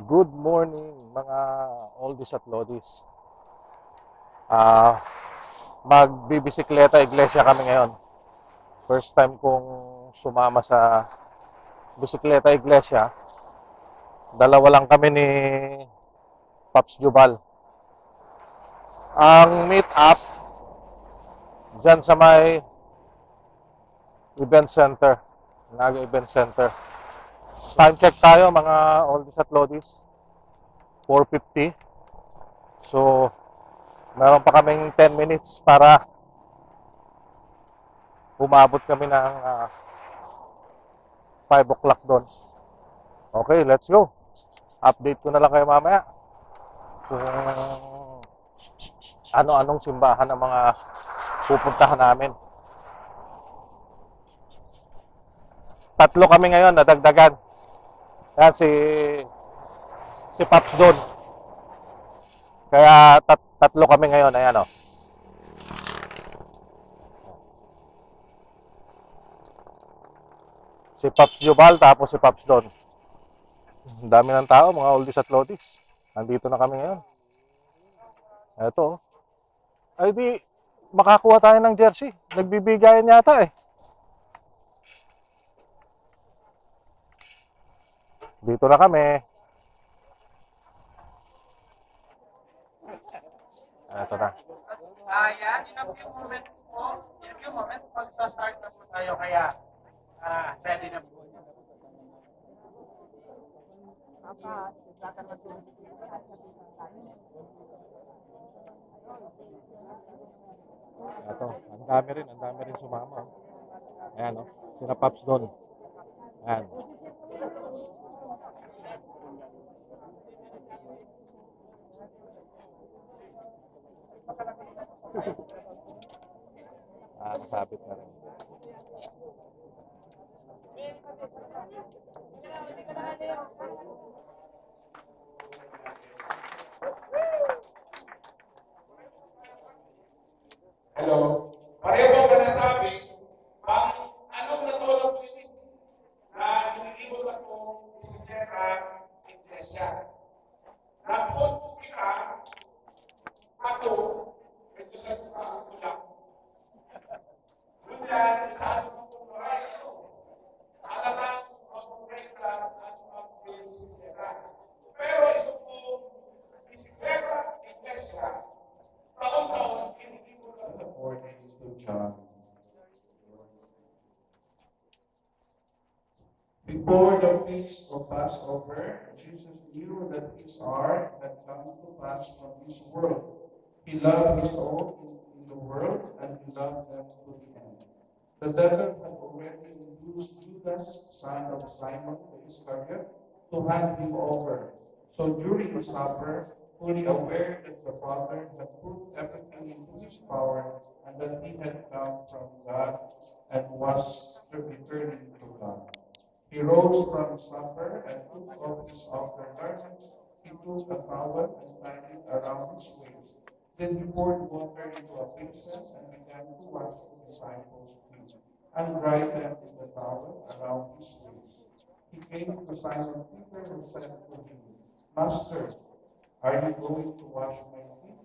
Good morning mga oldies at lodies. Ah, Magbibisikleta iglesia kami ngayon. First time kong sumama sa bisikleta iglesia. Dalawa lang kami ni Pops Jubal. Ang meet up dyan sa may event center. Naga Event Center. Time check tayo mga oldies at lodies. 4:50. So, meron pa kaming 10 minutes para umabot kami ng 5 o'clock doon. Okay, let's go. Update ko na lang kayo mamaya kung ano-anong simbahan ang mga pupuntahan namin. Tatlo kami ngayon, nadagdagan. Yan, si Pops doon. Kaya tatlo kami ngayon, ayan o. Si Pops Jubal, tapos si Pops doon. Ang dami ng tao, mga oldies at lodies. Nandito na kami ngayon. Eto. Ay di, makakuha tayo ng jersey. Nagbibigayan yata eh. Dito na kami. Eto na. Yan, in a few moments po, in a few moments, magsa-start na po tayo, kaya ready na po. Eto, ang dami rin sumama. Ayan o, sila Pops doon. Ayan. Nasabit na rin. Hello. Pareho bang ba nasabi, anong natulog po ito na nililibot ako bisikleta iglesia. Napunto kita, ako, ito sa ako lang. Ngunyan, sabi ko kung ay ito, alamang mag-break at mag-bisikleta. Pero ito po, bisikleta iglesia, taon-taon, nililibot ako. According to John. Before the feast of Passover, Jesus knew that his hour had come to pass from this world. He loved his own in the world, and he loved them to the end. The devil had already induced Judas, son of Simon the Iscariot, to hand him over. So during the supper, fully aware that the Father had put everything into his power, and that he had come from God and was returning to God. He rose from supper and took off his outer garments. He took a towel and tied it around his waist. Then he poured water into a basin and began to wash the disciples' feet and dry them in the towel around his waist. He came to Simon Peter and said to him, Master, are you going to wash my feet?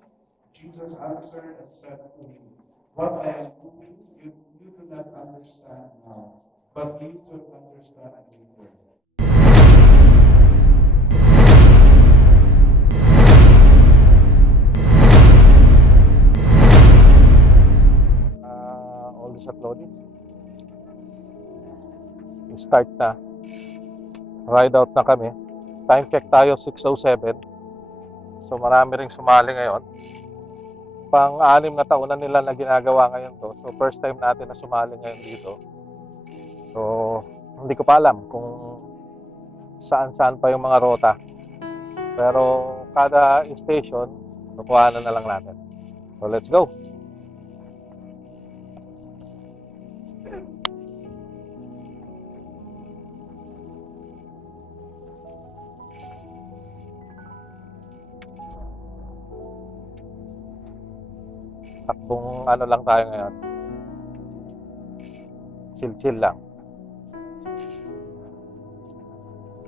Jesus answered and said to him, What I am doing you do not understand now, but you will understand later. Oldies at lodies. Start na. Ride out na kami. Time check tayo 6:07. So marami ring sumali ngayon. Pang-anim na taon na nila na ginagawa ngayon to. So first time natin na sumali ngayon dito. So hindi ko pa alam kung saan-saan pa yung mga rota. Pero kada station, kukuhanan na lang natin. So let's go. Takbong ano lang tayo ngayon. Chill-chill lang.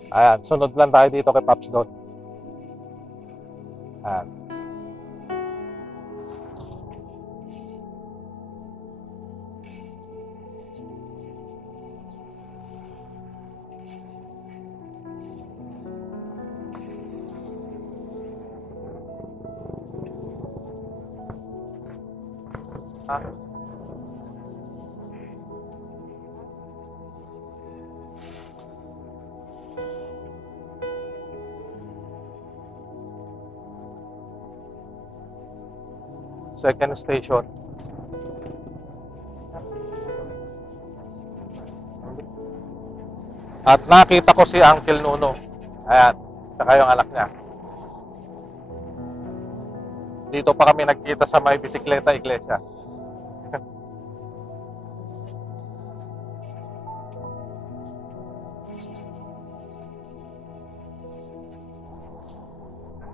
Ayan, sunod lang tayo dito kay Pops Don. Ayan. Ah. Second station. At nakita ko si Uncle Nuno. Ayan, saka yung anak niya. Dito pa kami nagkita sa may bisikleta iglesia.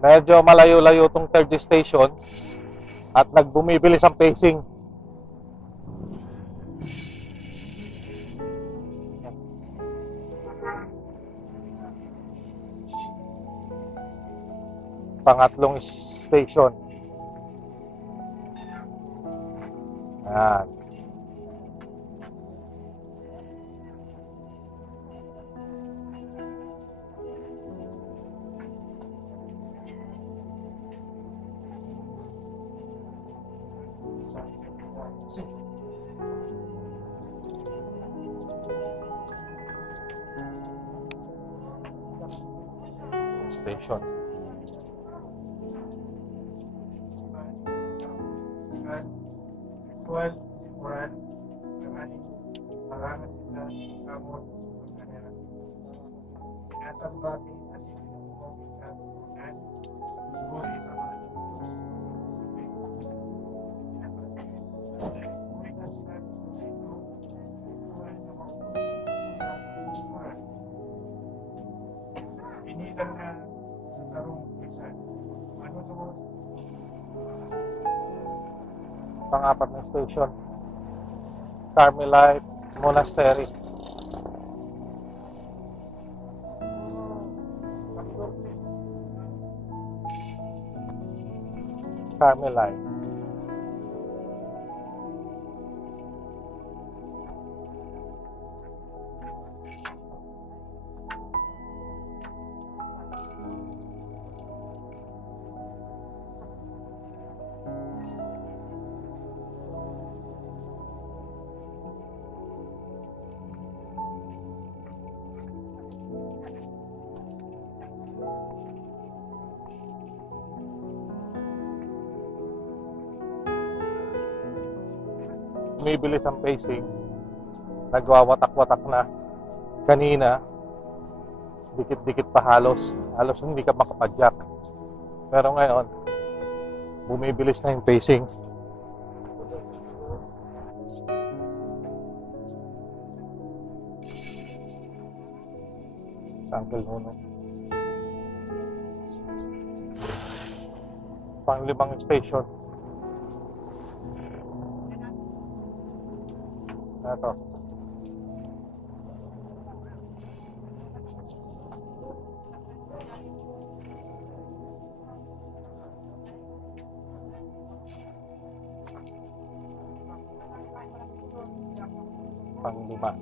Medyo malayo-layo tong third station at nagbumibilis ang pacing. Pangatlong station. Ayan. Station. Sexual, immoral, kamaning, marami sila kamot sa kanila. Sinasambati na si Pinagpapit na tutunan, guri sa mga guri na sila sa ito, tutunan na mga inilang na sa rong pisan. Ano to? Pang-apat na station. Carmelite Monastery. Carmelite. Bumibilis ang pacing. Nagwawatak-watak na. Kanina, dikit-dikit pa halos. Halos hindi ka makapadyak. Pero ngayon, bumibilis na yung pacing. Uncle Nuno. Pang-limang station. Ito. Pang-lima.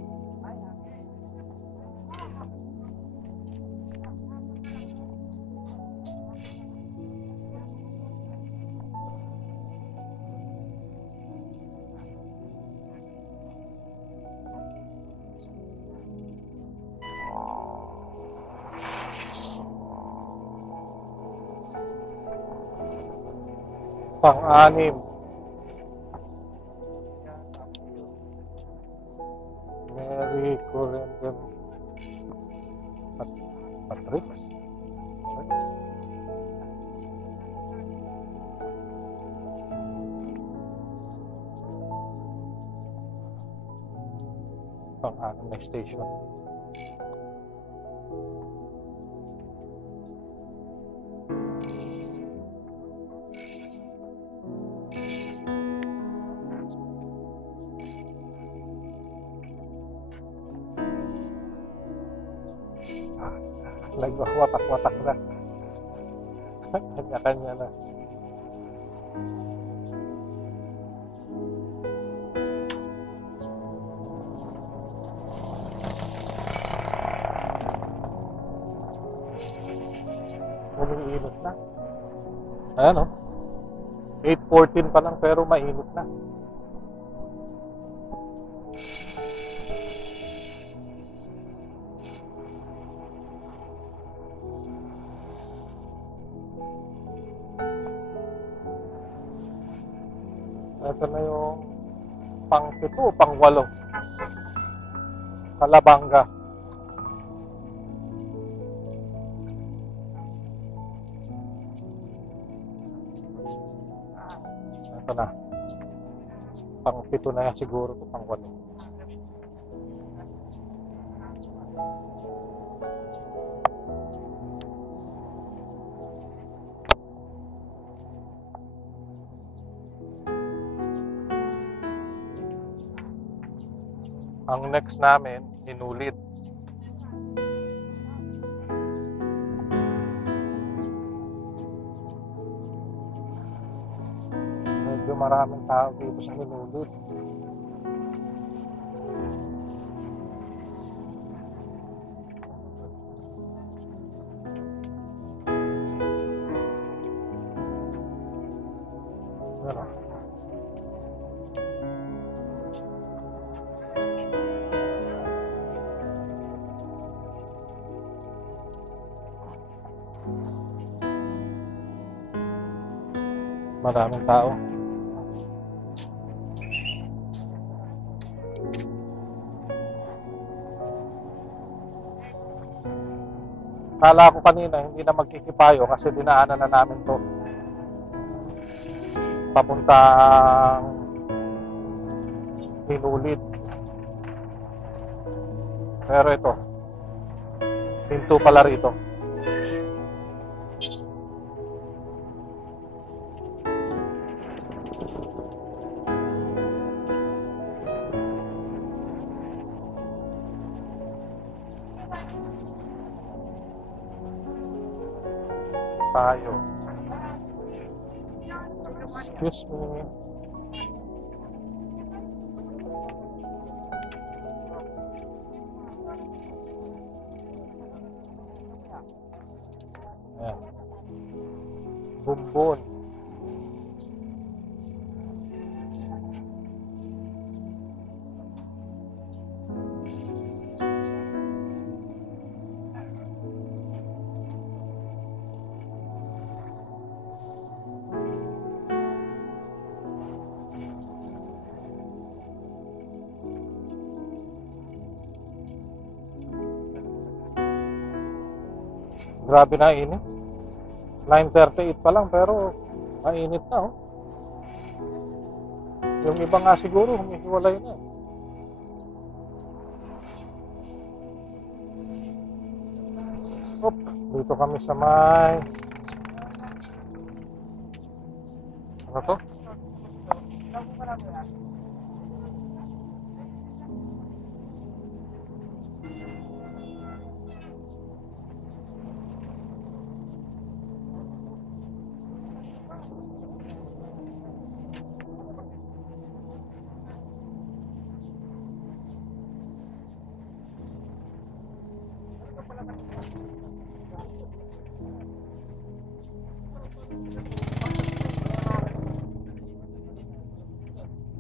Pang-anim. Mary Corendon Patricks. Pang-anim na station. Nagwawatak-watak na. Kanya-kanya na. Umiinit na. Ayan o. 8:14 pa lang pero mainit na. Ito na yung pang-7 o pang-8. Kalabanga. Ito na. Pang-7 na yan siguro ito, pang-8. Ang next namin, Inulit. Medyo maraming tao dito sa Inulit. Ano? Maraming tao. Kala ko kanina hindi na magkikipayo kasi dinaanan na namin to papuntang Inulit. Pero ito, pinto pala rito. Tayo. Excuse me. Ayan. Bumbon. Grabe na init. 9:38 pa lang pero mainit na oh. Yung iba nga siguro humihiwalay na. Op, dito kami sa may ano to?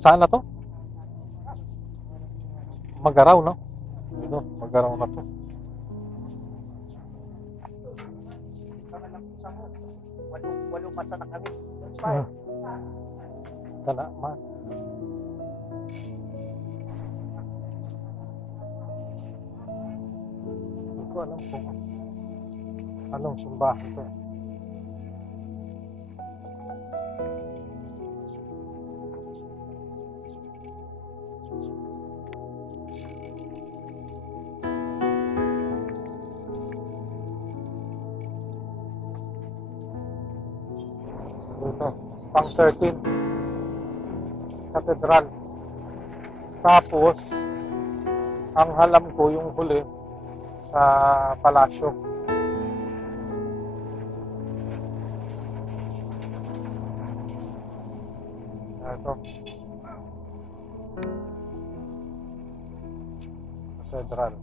Saan na to? Magaraw, no? Dito, Magaraw na to. Walo masa na kami. Kana, ma. Hindi ko alam kung anong simbahan to. Dito, pang 13 Katedral. Tapos ang alam ko yung huli sa palasyo. Central.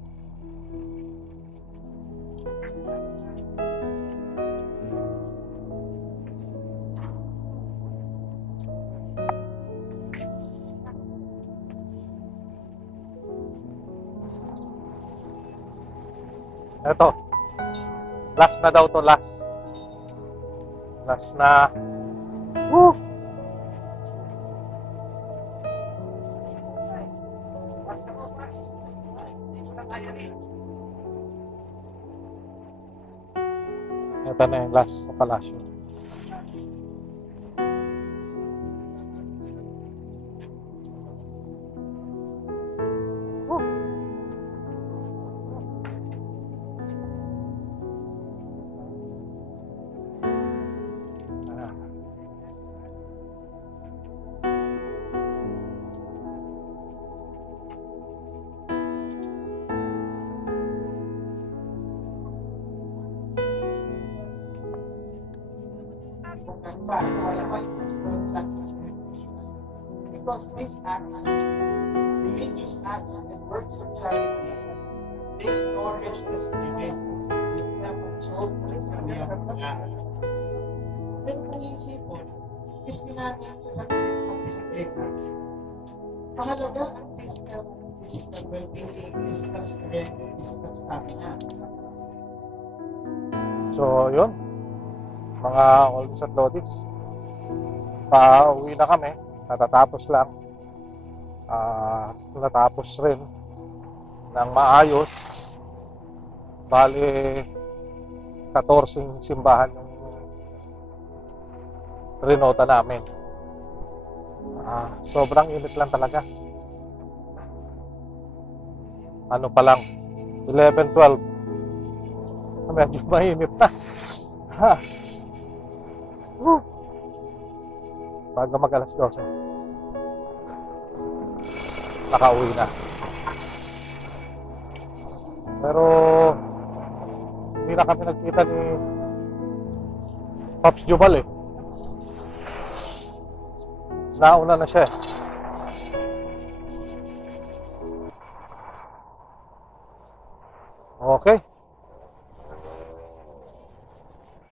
Eto. Last na daw to, last. Last na. Woo! Ito na yung last sa palasyo. Why is this called sacrifice issues? Because these acts, religious acts and works of charity, they nourish the spirit. They pinaponsol sa kanyang pala. Pero kung iisipon, miski natin sa sakit ang bisikleta, mahalaga ang physical well-being, physical strength, physical stamina. So, yun. Mga Olds at Lodis. Pauwi na kami. Natatapos lang. Natapos rin ng maayos. Bali, 14 simbahan yung rinota namin. Sobrang init lang talaga. Ano pa lang, 11, 12. Medyo mainit na. Ha. Bago mag alas 12. Nakauwi na. Pero hindi na kami nagkita ni Pops Jubal eh. Nauna na siya eh. Okay.